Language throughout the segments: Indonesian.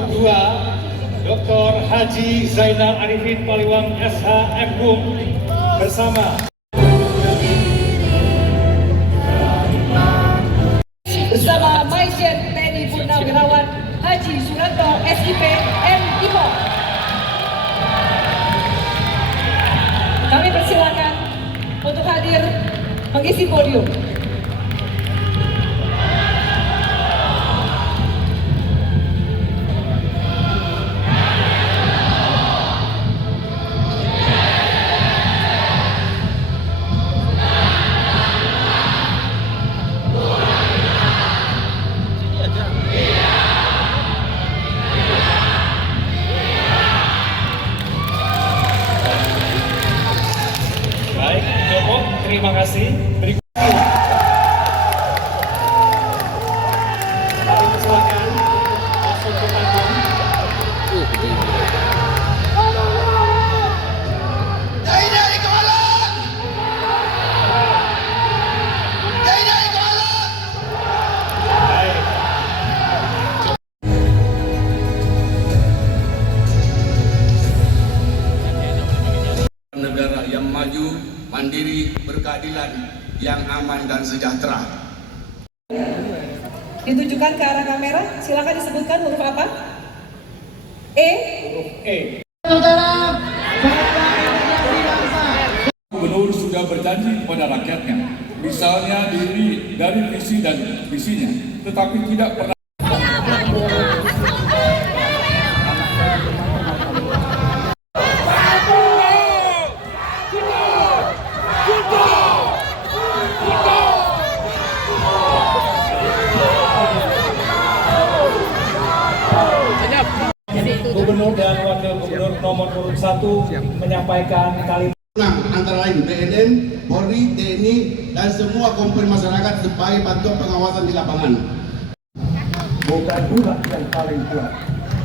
ke-22 Dr. Haji Zainal Arifin Paliwang SH Agung bersama Majen TNI Purnawirawan Haji Suranto SIP M. Ipo. Kami persilakan untuk hadir mengisi podium. baik, cukup, terima kasih. Berikutnya kami persilakan masuk ke panggung. Baik. Negara yang maju, mandiri, berkeadilan, yang aman dan sejahtera. Ditujukan ke arah kamera, silakan disebutkan huruf apa? E. Huruf E. Gubernur sudah berjanji kepada rakyatnya, misalnya dari visi dan visinya, tetapi tidak pernah. Gubernur dan Wakil Gubernur nomor urut 1 menyampaikan kalimat Antara lain BNN, Polri, TNI, dan semua komponen masyarakat sebagai bantuan pengawasan di lapangan. Bukan pula yang paling kuat,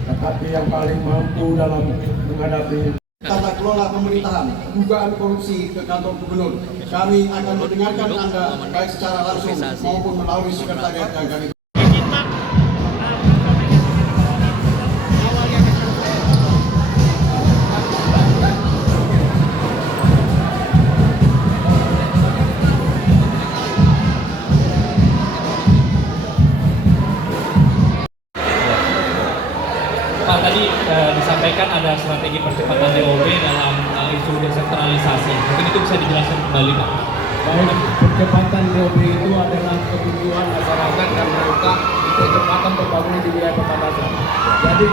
tetapi yang paling mampu dalam menghadapi tata kelola pemerintahan, dugaan korupsi ke kantor gubernur. Kami akan mendengarkan Anda baik secara langsung maupun melalui sekretariat dan kami. Pak, tadi disampaikan ada strategi percepatan DOB dalam isu desentralisasi. Mungkin itu bisa dijelaskan kembali, Pak. baik percepatan DOB itu adalah kebutuhan masyarakat dan rangka percepatan pembangunan di wilayah perbatasan. Jadi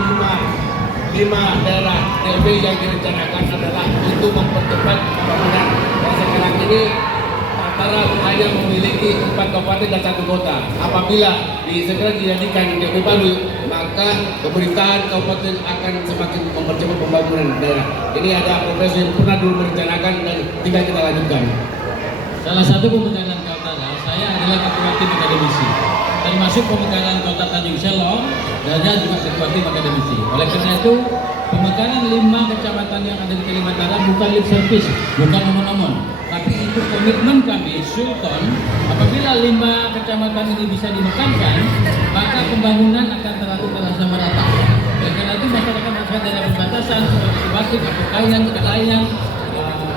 lima daerah DOB yang direncanakan adalah untuk mempercepat pembangunan. Dan sekarang ini Tataran hanya memiliki 4 kabupaten dan 1 kota. Apabila segera dijadikan DOB baru, maka pemerintahan kabupaten akan semakin mempercepat pembangunan daerah. Ini ada progres yang pernah dulu merencanakan dan tinggal kita lanjutkan. Salah satu pemegalan Kaltara, saya adalah ketua tim akademisi, termasuk pemegalan Kota Tanjung Selong, dan saya juga ketua tim akademisi. Oleh karena itu, pemegalan 5 kecamatan yang ada di Kalimantan Barat bukan lip service, bukan omong-omong, tapi itu komitmen kami, Sultan. Apabila 5 kecamatan ini bisa dimekarkan, maka pembangunan akan terlakukan sama rata. Oleh karena itu, masyarakat daerah perbatasan seperti Batik, Kalayan,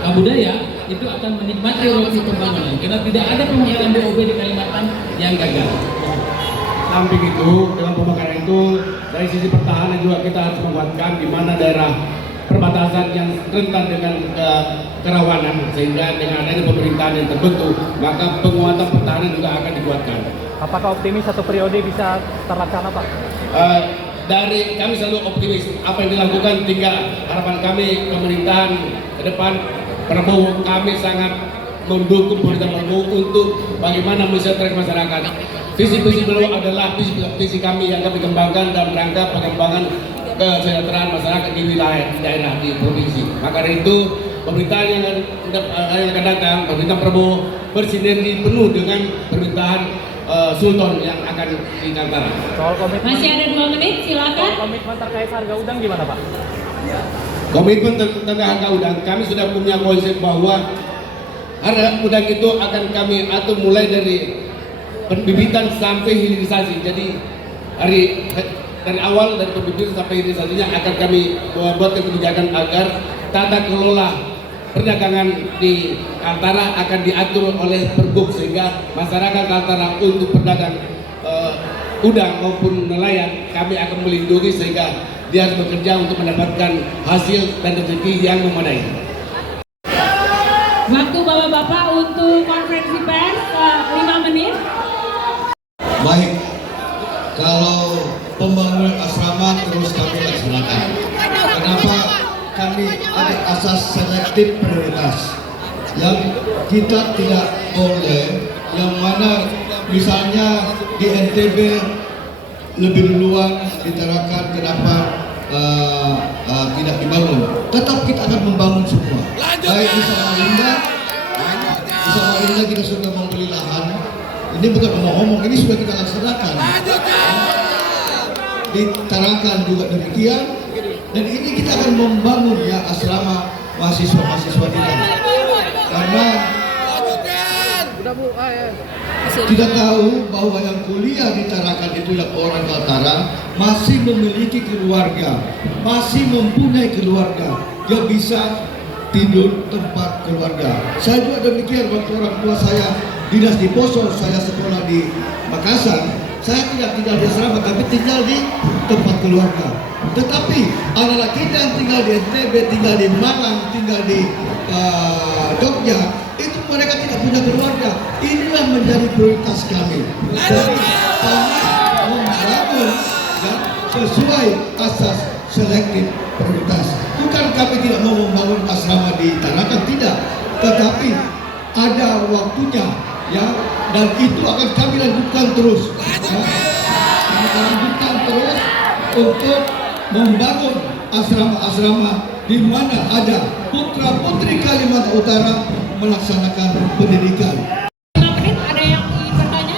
Kabudaya itu akan menikmati roti pembangunan karena tidak ada pemekaran DOB di Kalimantan yang gagal. Samping itu, dengan pemekaran itu, dari sisi pertahanan juga kita harus menguatkan di mana daerah perbatasan yang rentan dengan kerawanan, sehingga dengan adanya pemerintahan yang terbentuk, maka penguatan pertahanan juga akan dikuatkan. Apakah optimis 1 periode bisa terlaksana, Pak? Dari kami selalu optimis apa yang dilakukan, tinggal harapan kami pemerintahan ke depan Prabowo, kami sangat mendukung pemerintahan Prabowo untuk bagaimana mensejahterakan masyarakat. Visi-visi beliau adalah visi kami yang kami kembangkan dalam rangka pengembangan kesejahteraan masyarakat di wilayah, di daerah, di provinsi. Maka dari itu pemerintahan yang akan datang, pemerintahan Prabowo bersinergi penuh dengan pemerintahan Sultan yang akan di Kaltara. Soal komitmen, Masih ada 2 menit, silakan. soal komitmen terkait harga udang gimana, Pak? Komitmen tentang harga udang, kami sudah punya konsep bahwa harga udang itu akan kami atur mulai dari pembibitan sampai hilirisasi. Jadi dari awal dari pembimbingan sampai ini selanjutnya akan kami buat kebijakan agar tata kelola perdagangan di Kaltara akan diatur oleh Pergub sehingga masyarakat Kaltara untuk berdagang udang maupun nelayan kami akan melindungi sehingga dia harus bekerja untuk mendapatkan hasil dan rezeki yang memadai. Waktu bapak-bapak untuk konferensi pers 5 menit. Baik, kalau pembangunan asrama terus kami laksanakan. Kenapa kami ada asas selektif prioritas yang kita tidak boleh, yang mana misalnya di NTB lebih duluan ditarakan kenapa tidak dibangun. Tetap kita akan membangun semua. Baik di Samarinda, kita sudah membeli lahan. Ini bukan ngomong-ngomong, ini sudah kita laksanakan. Di Tarakan juga demikian. Dan ini kita akan membangun ya asrama mahasiswa-mahasiswa kita. Karena kita tahu bahwa yang kuliah di Tarakan itu yang orang Kaltara masih memiliki keluarga, masih mempunyai keluarga yang bisa tidur tempat keluarga. Saya juga demikian waktu orang tua saya dinas di Poso, saya sekolah di Makassar, saya tidak tinggal di asrama tapi tinggal di tempat keluarga. Tetapi anak-anak kita yang tinggal di NTB, tinggal di Malang, tinggal di Jogja, itu mereka tidak punya keluarga. Inilah menjadi prioritas kami. Jadi kami membangun dan sesuai asas selektif prioritas. Bukan kami tidak mau membangun asrama di Tarakan, tidak. Tetapi ada waktunya, ya, dan itu akan kami lanjutkan terus. Ya. Kami lanjutkan terus untuk membangun asrama-asrama di mana ada putra-putri Kalimantan Utara melaksanakan pendidikan. 5 menit, ada yang ingin bertanya?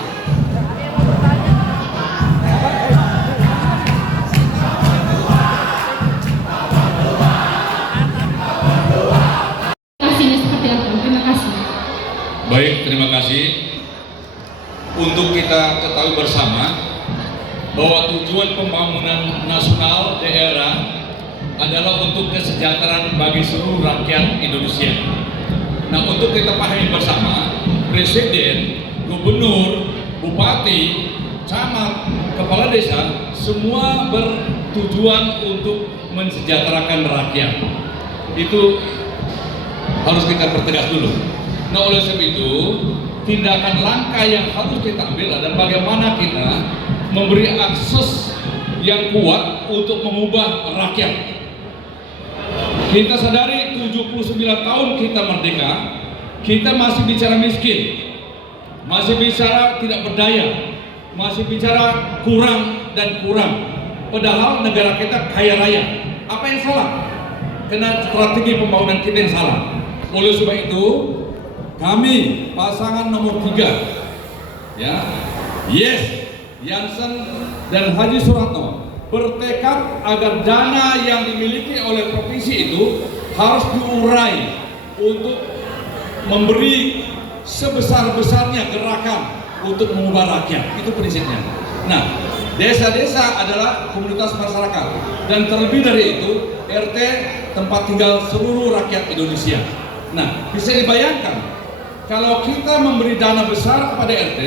Hasilnya seperti apa? Terima kasih. Baik, terima kasih. Untuk kita ketahui bersama bahwa tujuan pembangunan nasional daerah adalah untuk kesejahteraan bagi seluruh rakyat Indonesia. Nah, untuk kita pahami bersama, Presiden, Gubernur, Bupati, Camat, Kepala Desa, semua bertujuan untuk mensejahterakan rakyat. Itu harus kita pertegas dulu. Nah, oleh sebab itu, tindakan langkah yang harus kita ambil adalah bagaimana kita memberi akses yang kuat untuk mengubah rakyat. Kita sadari 79 tahun kita merdeka, kita masih bicara miskin, masih bicara tidak berdaya, masih bicara kurang dan kurang. Padahal negara kita kaya raya. Apa yang salah? Karena strategi pembangunan kita yang salah. Oleh sebab itu, kami pasangan nomor 3, ya, Jansen dan Haji Suratno bertekad agar dana yang dimiliki oleh provinsi itu harus diurai untuk memberi sebesar-besarnya gerakan untuk mengubah rakyat. Itu prinsipnya. Nah, desa-desa adalah komunitas masyarakat dan terlebih dari itu RT tempat tinggal seluruh rakyat Indonesia. Nah, bisa dibayangkan kalau kita memberi dana besar kepada RT,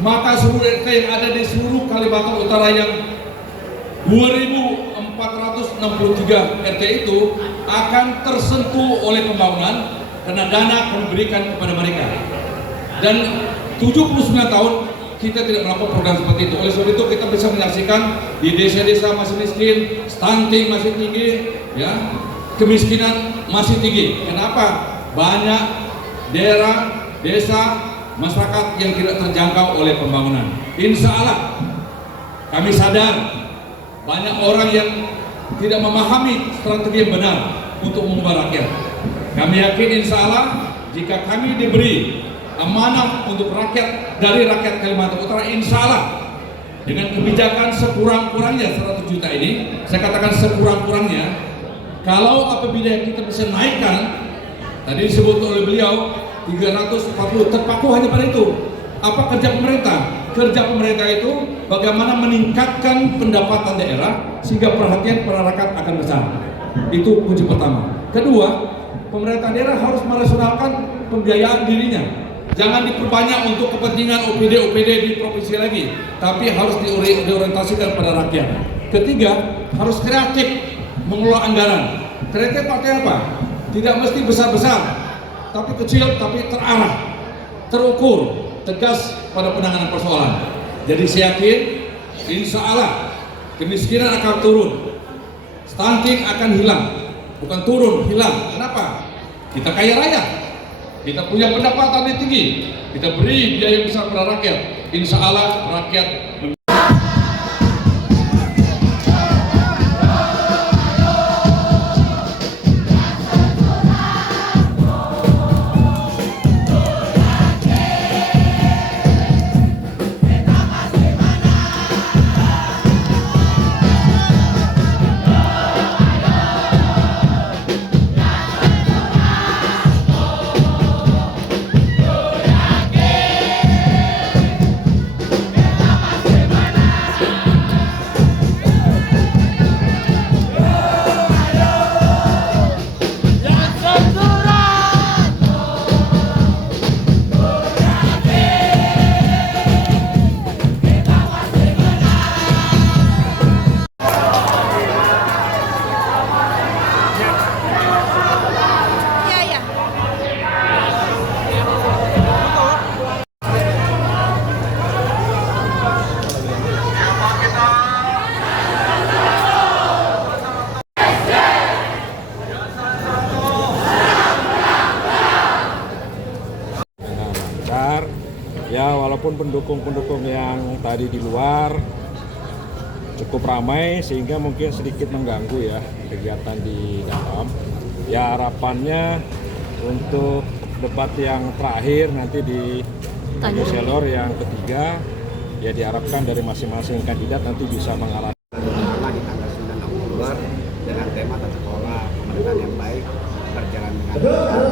maka seluruh RT yang ada di seluruh Kalimantan Utara yang 2.463 RT itu akan tersentuh oleh pembangunan karena dana akan diberikan kepada mereka. Dan 79 tahun kita tidak melakukan program seperti itu. Oleh sebab itu kita bisa menyaksikan di desa-desa masih miskin, stunting masih tinggi, ya, kemiskinan masih tinggi. Kenapa? Banyak daerah, desa, masyarakat yang tidak terjangkau oleh pembangunan. Insya Allah kami sadar banyak orang yang tidak memahami strategi yang benar untuk mengubah rakyat. Kami yakin insya Allah jika kami diberi amanah untuk rakyat dari rakyat Kalimantan Utara, insya Allah dengan kebijakan sekurang-kurangnya 100 juta ini, saya katakan sekurang-kurangnya, kalau apabila kita bisa naikkan, tadi disebut oleh beliau 340, terpaku hanya pada itu. Apa kerja pemerintah? kerja pemerintah itu bagaimana meningkatkan pendapatan daerah sehingga perhatian masyarakat akan besar. Itu kunci pertama. Kedua, pemerintah daerah harus merasionalkan pembiayaan dirinya. Jangan diperbanyak untuk kepentingan OPD di provinsi lagi, tapi harus diorientasikan pada rakyat. Ketiga, harus kreatif mengelola anggaran. Kreatif pakai apa? Tidak mesti besar-besar, tapi kecil, tapi terarah, terukur, tegas pada penanganan persoalan. Jadi saya yakin, insya Allah kemiskinan akan turun, stunting akan hilang, bukan turun, hilang. Kenapa? Kita kaya raya, kita punya pendapatan yang tinggi, kita beri biaya besar pada rakyat. Insya Allah rakyat ya, walaupun pendukung-pendukung yang tadi di luar cukup ramai sehingga mungkin sedikit mengganggu ya kegiatan di dalam. Ya harapannya untuk debat yang terakhir nanti di Tanjung Selor yang ketiga, ya diharapkan dari masing-masing kandidat nanti bisa mengalami. Di tanggal 9 Oktober dengan tema tata kelola pemerintahan yang baik berjalan dengan lancar.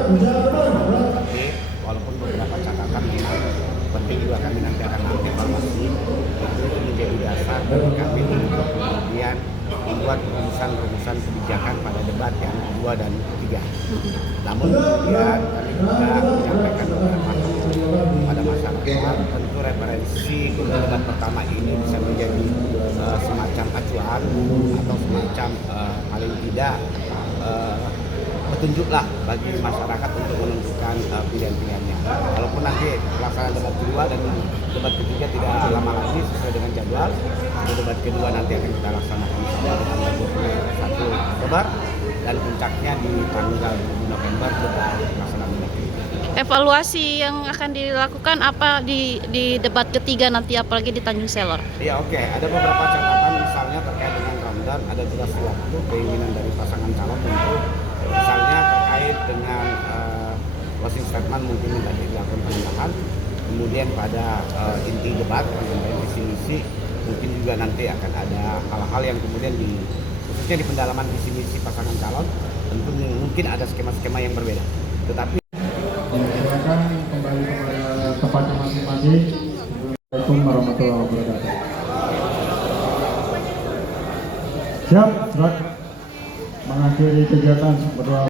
Tapi walaupun beberapa catatan memang penting juga kami nanti akan evaluasi, itu menjadi dasar bagi kami untuk kemudian membuat rumusan kebijakan pada debat yang kedua dan ketiga. Namun kemudian kami juga menyampaikan beberapa pada masyarakat, tentu referensi debat pertama ini bisa menjadi semacam acuan atau semacam paling tidak petunjuklah bagi masyarakat untuk menentukan pilihan-pilihannya. Walaupun nanti pelaksanaan debat kedua dan debat ketiga tidak lama lagi sesuai dengan jadwal, debat kedua nanti akan kita laksanakan tanggal 21 Oktober dan puncaknya di tanggal 7 November kita pelaksanaan debat ketiga. Evaluasi yang akan dilakukan apa di debat ketiga nanti, apalagi di Tanjung Selor? Iya, oke. Ada beberapa catatan misalnya terkait dengan rundown, ada durasi waktu, keinginan dari pasangan calon tentu. Misalnya terkait dengan closing statement mungkin minta dilakukan penambahan. Kemudian pada inti debat, mengenai visi misi, mungkin juga nanti akan ada hal-hal yang kemudian khususnya di pendalaman visi misi pasangan calon, tentu mungkin ada skema-skema yang berbeda. Tetapi silakan kembali kepada tempatnya masing-masing. Assalamualaikum warahmatullahi wabarakatuh. Siap, mengakhiri kegiatan berdoa.